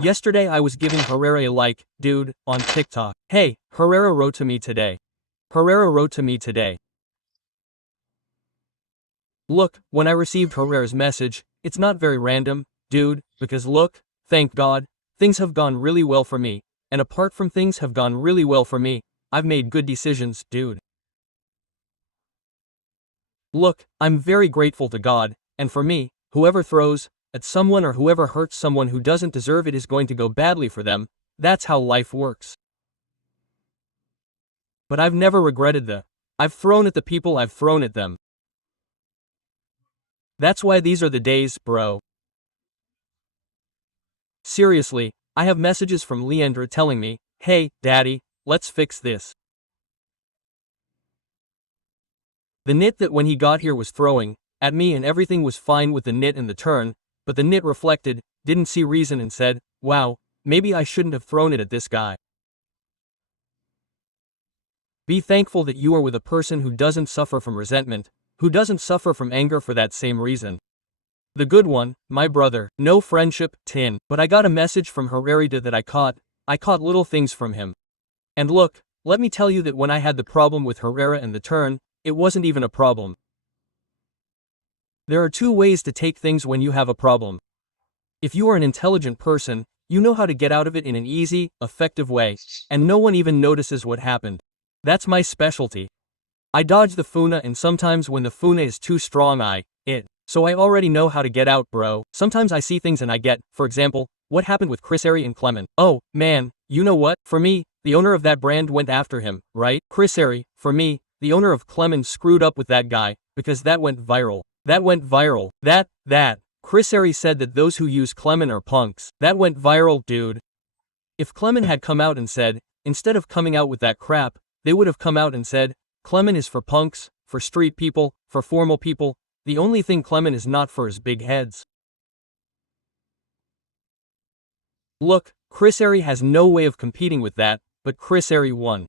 Yesterday I was giving Herrera a like, dude, on TikTok. Hey, Herrera wrote to me today. Herrera wrote to me today. Look, when I received Herrera's message, it's not very random, dude, because look, thank God, things have gone really well for me, and apart from things have gone really well for me, I've made good decisions, dude. Look, I'm very grateful to God, and for me, whoever throws at someone or whoever hurts someone who doesn't deserve it is going to go badly for them. That's how life works. But I've never regretted I've thrown at the people I've thrown at them. That's why these are the days, bro. Seriously, I have messages from Leandra telling me, hey, daddy, let's fix this. The nit that when he got here was throwing at me and everything was fine with the nit and the turn, but the nit reflected, didn't see reason and said, wow, maybe I shouldn't have thrown it at this guy. Be thankful that you are with a person who doesn't suffer from resentment, who doesn't suffer from anger for that same reason. The good one, my brother, no friendship, tin, but I got a message from Herrera that I caught little things from him. And look, let me tell you that when I had the problem with Herrera and the turn, it wasn't even a problem. There are two ways to take things when you have a problem. If you are an intelligent person, you know how to get out of it in an easy, effective way, and no one even notices what happened. That's my specialty. I dodge the funa and sometimes when the funa is too strong so I already know how to get out, bro. Sometimes I see things and I get, for example, what happened with Chris Herrera and Clement. Oh, man, you know what? For me, the owner of that brand went after him, right? Chris Herrera, for me, the owner of Clement screwed up with that guy, because that went viral. That went viral. Chris Herrera said that those who use Clement are punks. That went viral, dude. If Clement had come out and said, instead of coming out with that crap, they would have come out and said, Clement is for punks, for street people, for formal people. The only thing Clement is not for is big heads. Look, Chris Herrera has no way of competing with that, but Chris Herrera won.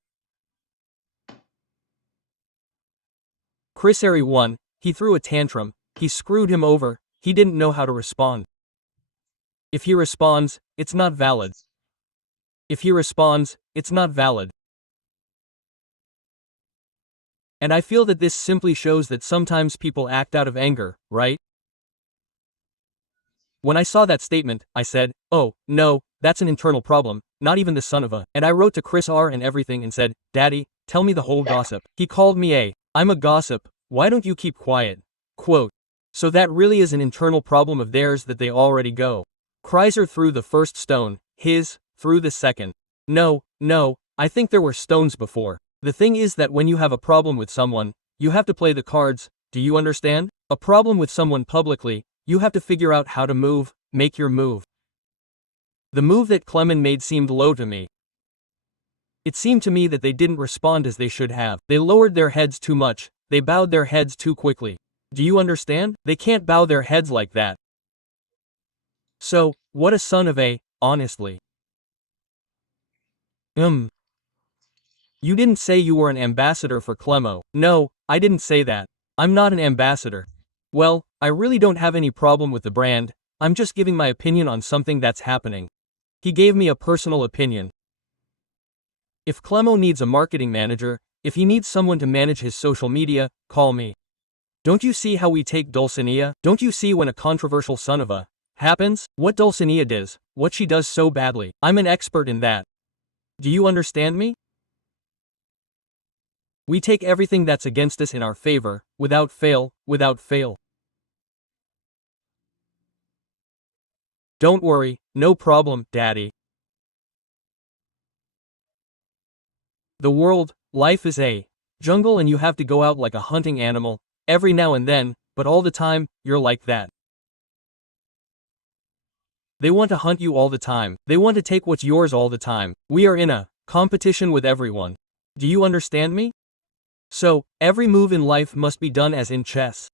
Chris Herrera won, he threw a tantrum, he screwed him over, he didn't know how to respond. If he responds, it's not valid. If he responds, it's not valid. And I feel that this simply shows that sometimes people act out of anger, right? When I saw that statement, I said, oh, no, that's an internal problem, not even the son of a. And I wrote to Chris R and everything and said, Daddy, tell me the whole gossip. He called me I'm a gossip, why don't you keep quiet? Quote. So that really is an internal problem of theirs that they already go. Kreiser threw the first stone, threw the second. No, I think there were stones before. The thing is that when you have a problem with someone, you have to play the cards, do you understand? A problem with someone publicly, you have to figure out how to make your move. The move that Clement made seemed low to me. It seemed to me that they didn't respond as they should have. They lowered their heads too much, they bowed their heads too quickly. Do you understand? They can't bow their heads like that. So, what a son of a, honestly. You didn't say you were an ambassador for Clemo. No, I didn't say that. I'm not an ambassador. Well, I really don't have any problem with the brand, I'm just giving my opinion on something that's happening. He gave me a personal opinion. If Clemo needs a marketing manager, if he needs someone to manage his social media, call me. Don't you see how we take Dulcinea? Don't you see when a controversial son of a happens? What Dulcinea does, what she does so badly. I'm an expert in that. Do you understand me? We take everything that's against us in our favor, without fail. Don't worry, no problem, Daddy. The world, life is a jungle and you have to go out like a hunting animal, every now and then, but all the time, you're like that. They want to hunt you all the time, they want to take what's yours all the time. We are in a competition with everyone. Do you understand me? So, every move in life must be done as in chess.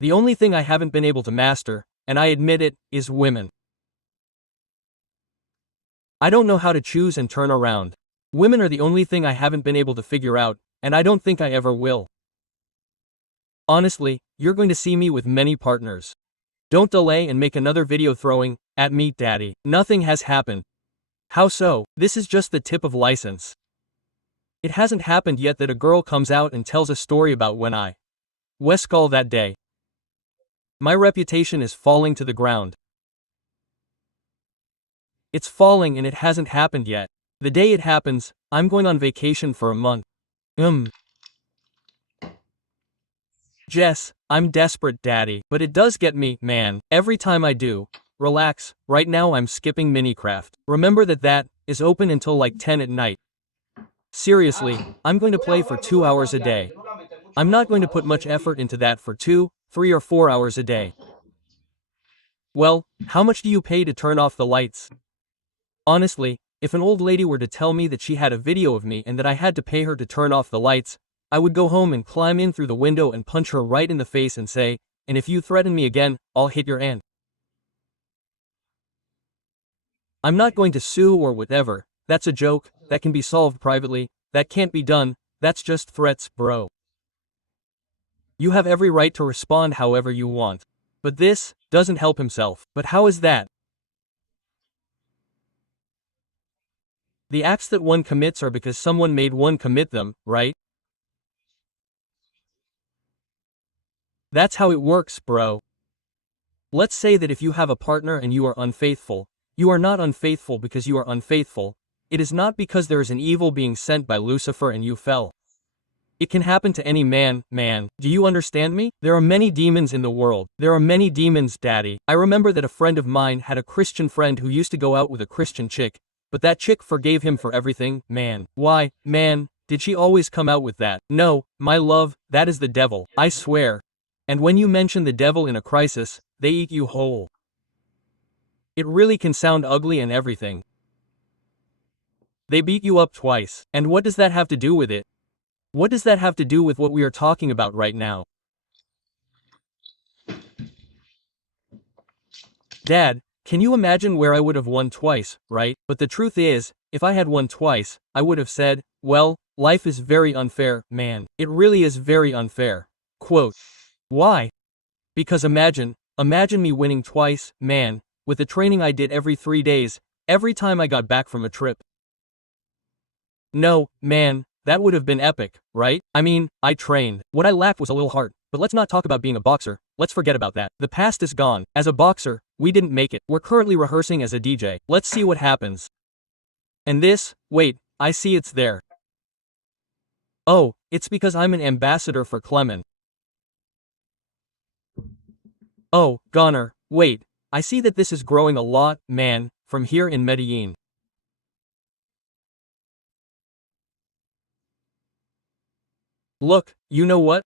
The only thing I haven't been able to master, and I admit it, is women. I don't know how to choose and turn around. Women are the only thing I haven't been able to figure out, and I don't think I ever will. Honestly, you're going to see me with many partners. Don't delay and make another video throwing at me, daddy. Nothing has happened. How so? This is just the tip of license. It hasn't happened yet that a girl comes out and tells a story about when I was call that day. My reputation is falling to the ground. It's falling and it hasn't happened yet. The day it happens, I'm going on vacation for a month. Jess, I'm desperate, daddy, but it does get me, man, every time I do. Relax, right now I'm skipping Minecraft. Remember that is open until like 10 at night. Seriously, I'm going to play for 2 hours a day. I'm not going to put much effort into that for 2, 3 or 4 hours a day. Well, how much do you pay to turn off the lights? Honestly, if an old lady were to tell me that she had a video of me and that I had to pay her to turn off the lights, I would go home and climb in through the window and punch her right in the face and say, and if you threaten me again, I'll hit your aunt. I'm not going to sue or whatever, that's a joke, that can be solved privately, that can't be done, that's just threats, bro. You have every right to respond however you want. But this doesn't help himself. But how is that? The acts that one commits are because someone made one commit them, right? That's how it works, bro. Let's say that if you have a partner and you are unfaithful, you are not unfaithful because you are unfaithful. It is not because there is an evil being sent by Lucifer and you fell. It can happen to any man. Do you understand me? There are many demons in the world. There are many demons, daddy. I remember that a friend of mine had a Christian friend who used to go out with a Christian chick, but that chick forgave him for everything, man. Why, man, did she always come out with that? No, my love, that is the devil, I swear. And when you mention the devil in a crisis, they eat you whole. It really can sound ugly and everything. They beat you up twice. And what does that have to do with it? What does that have to do with what we are talking about right now? Dad, can you imagine where I would have won twice, right? But the truth is, if I had won twice, I would have said, well, life is very unfair, man. It really is very unfair. Quote. Why? Because imagine me winning twice, man, with the training I did every 3 days, every time I got back from a trip. No, man, that would have been epic, right? I mean, I trained. What I lacked was a little heart. But let's not talk about being a boxer. Let's forget about that. The past is gone. As a boxer, we didn't make it. We're currently rehearsing as a DJ. Let's see what happens. And this, wait, I see it's there. Oh, it's because I'm an ambassador for Clement. Oh, goner, wait, I see that this is growing a lot, man, from here in Medellin. Look, you know what?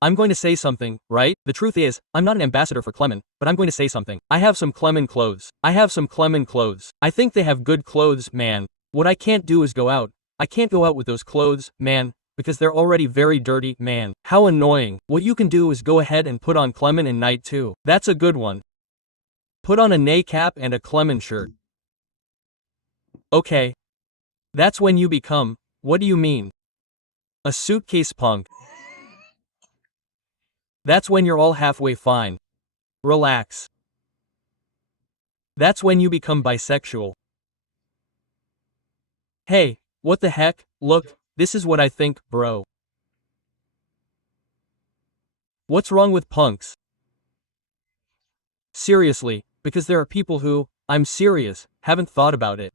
I'm going to say something, right? The truth is, I'm not an ambassador for Clement, but I'm going to say something. I have some Clement clothes. I think they have good clothes, man. What I can't do is go out. I can't go out with those clothes, man, because they're already very dirty, man. How annoying. What you can do is go ahead and put on Clement and Night 2. That's a good one. Put on a Nay cap and a Clement shirt. Okay. That's when you become, what do you mean? A suitcase punk. That's when you're all halfway fine. Relax. That's when you become bisexual. Hey, what the heck? Look, this is what I think, bro. What's wrong with punks? Seriously, because there are people who, I'm serious, haven't thought about it.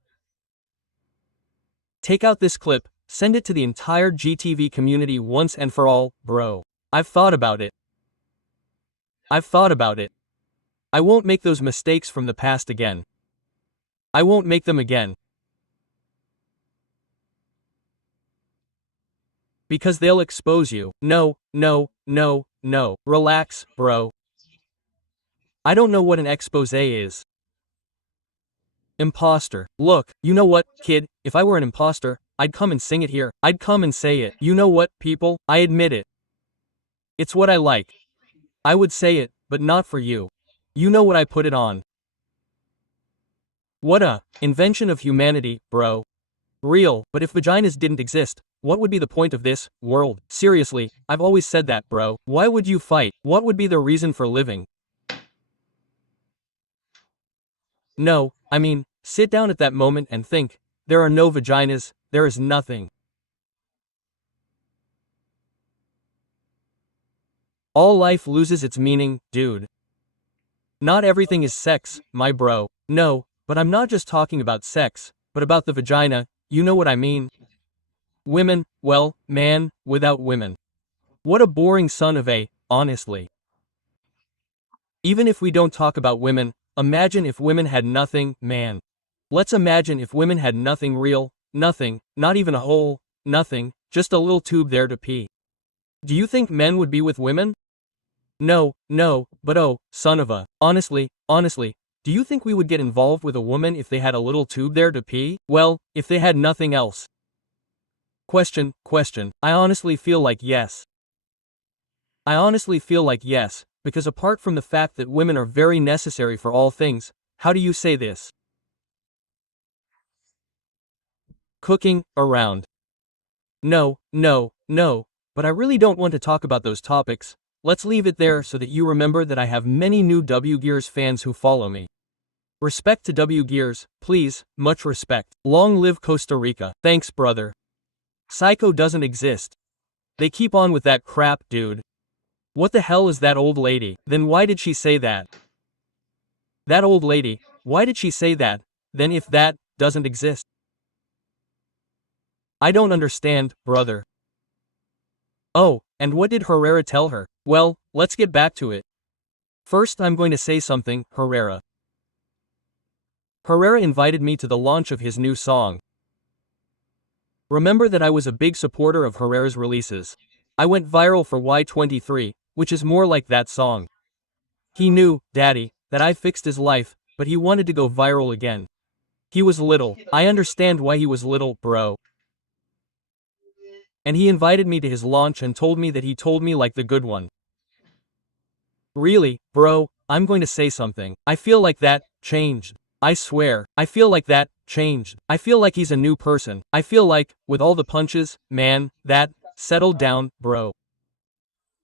Take out this clip, send it to the entire GTV community once and for all, bro. I've thought about it. I won't make those mistakes from the past again. I won't make them again. Because they'll expose you. No. Relax, bro. I don't know what an expose is. Imposter. Look, you know what, kid, if I were an imposter, I'd come and sing it here. I'd come and say it. You know what, people, I admit it. It's what I like. I would say it, but not for you. You know what I put it on. What a invention of humanity, bro. Real, but if vaginas didn't exist, what would be the point of this world? Seriously, I've always said that, bro. Why would you fight? What would be the reason for living? No, I mean, sit down at that moment and think. There are no vaginas, there is nothing. All life loses its meaning, dude. Not everything is sex, my bro. No, but I'm not just talking about sex, but about the vagina, you know what I mean? Women, well, man, without women. What a boring son of a, honestly. Even if we don't talk about women, imagine if women had nothing, man. Let's imagine if women had nothing real, nothing, not even a hole, nothing, just a little tube there to pee. Do you think men would be with women? No, no, but oh, son of a, honestly, do you think we would get involved with a woman if they had a little tube there to pee? Well, if they had nothing else. Question. I honestly feel like yes. Because apart from the fact that women are very necessary for all things, how do you say this? Cooking around. No, but I really don't want to talk about those topics. Let's leave it there so that you remember that I have many new W Gears fans who follow me. Respect to W Gears, please, much respect. Long live Costa Rica. Thanks, brother. Psycho doesn't exist. They keep on with that crap, dude. What the hell is that old lady? Then why did she say that? That old lady, why did she say that? Then if that doesn't exist? I don't understand, brother. Oh, and what did Herrera tell her? Well, let's get back to it. First I'm going to say something, Herrera. Herrera invited me to the launch of his new song. Remember that I was a big supporter of Herrera's releases. I went viral for Y23, which is more like that song. He knew, daddy, that I fixed his life, but he wanted to go viral again. He was little. I understand why he was little, bro. And he invited me to his launch and told me that he told me like the good one. Really, bro, I'm going to say something. I feel like that changed. I swear, I feel like that changed. I feel like he's a new person. I feel like, with all the punches, man, that settled down, bro.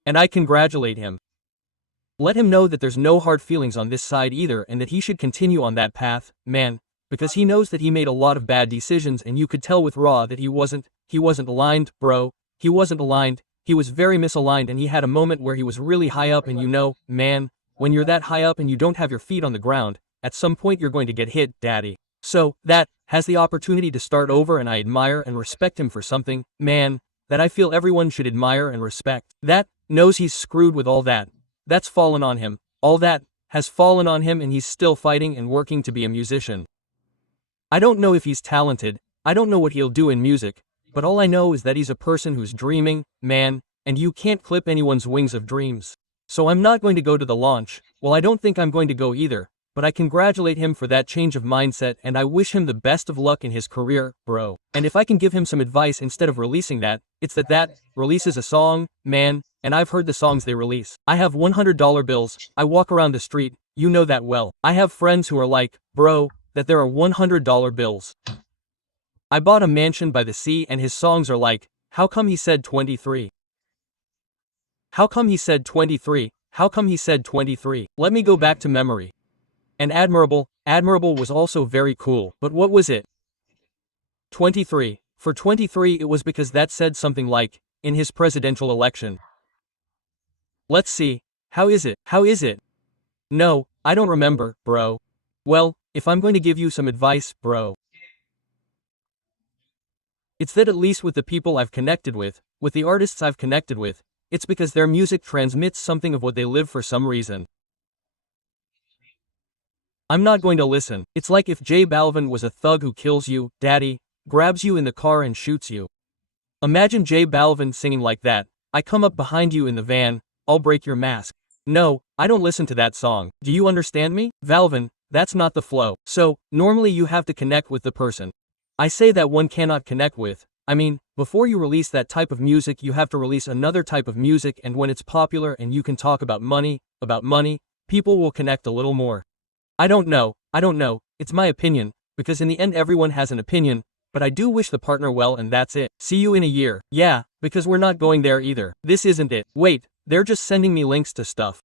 And I congratulate him. Let him know that there's no hard feelings on this side either and that he should continue on that path, man, because he knows that he made a lot of bad decisions and you could tell with Raw that he wasn't aligned, bro. He wasn't aligned. He was very misaligned and he had a moment where he was really high up and you know, man, when you're that high up and you don't have your feet on the ground, at some point you're going to get hit, daddy. So, that has the opportunity to start over and I admire and respect him for something, man, that I feel everyone should admire and respect. That knows he's screwed with all that. That's fallen on him. All that has fallen on him and he's still fighting and working to be a musician. I don't know if he's talented, I don't know what he'll do in music, but all I know is that he's a person who's dreaming, man, and you can't clip anyone's wings of dreams. So I'm not going to go to the launch, well I don't think I'm going to go either, but I congratulate him for that change of mindset and I wish him the best of luck in his career, bro. And if I can give him some advice instead of releasing that, it's that releases a song, man, and I've heard the songs they release. I have $100 bills, I walk around the street, you know that well. I have friends who are like, bro, that there are $100 bills. I bought a mansion by the sea and his songs are like, how come he said 23? How come he said 23? How come he said 23? Let me go back to memory. And admirable was also very cool, but what was it? 23. For 23 it was because that said something like, in his presidential election. Let's see, how is it? No, I don't remember, bro. Well, if I'm going to give you some advice, bro. It's that at least with the people I've connected with the artists I've connected with, it's because their music transmits something of what they live for some reason. I'm not going to listen. It's like if J Balvin was a thug who kills you, daddy, grabs you in the car and shoots you. Imagine J Balvin singing like that, I come up behind you in the van, I'll break your mask. No, I don't listen to that song. Do you understand me? Balvin, that's not the flow. So, normally you have to connect with the person. I say that one cannot connect with. I mean, before you release that type of music you have to release another type of music and when it's popular and you can talk about money, people will connect a little more. I don't know, it's my opinion, because in the end everyone has an opinion, but I do wish the partner well and that's it. See you in a year. Yeah, because we're not going there either. This isn't it. Wait, they're just sending me links to stuff.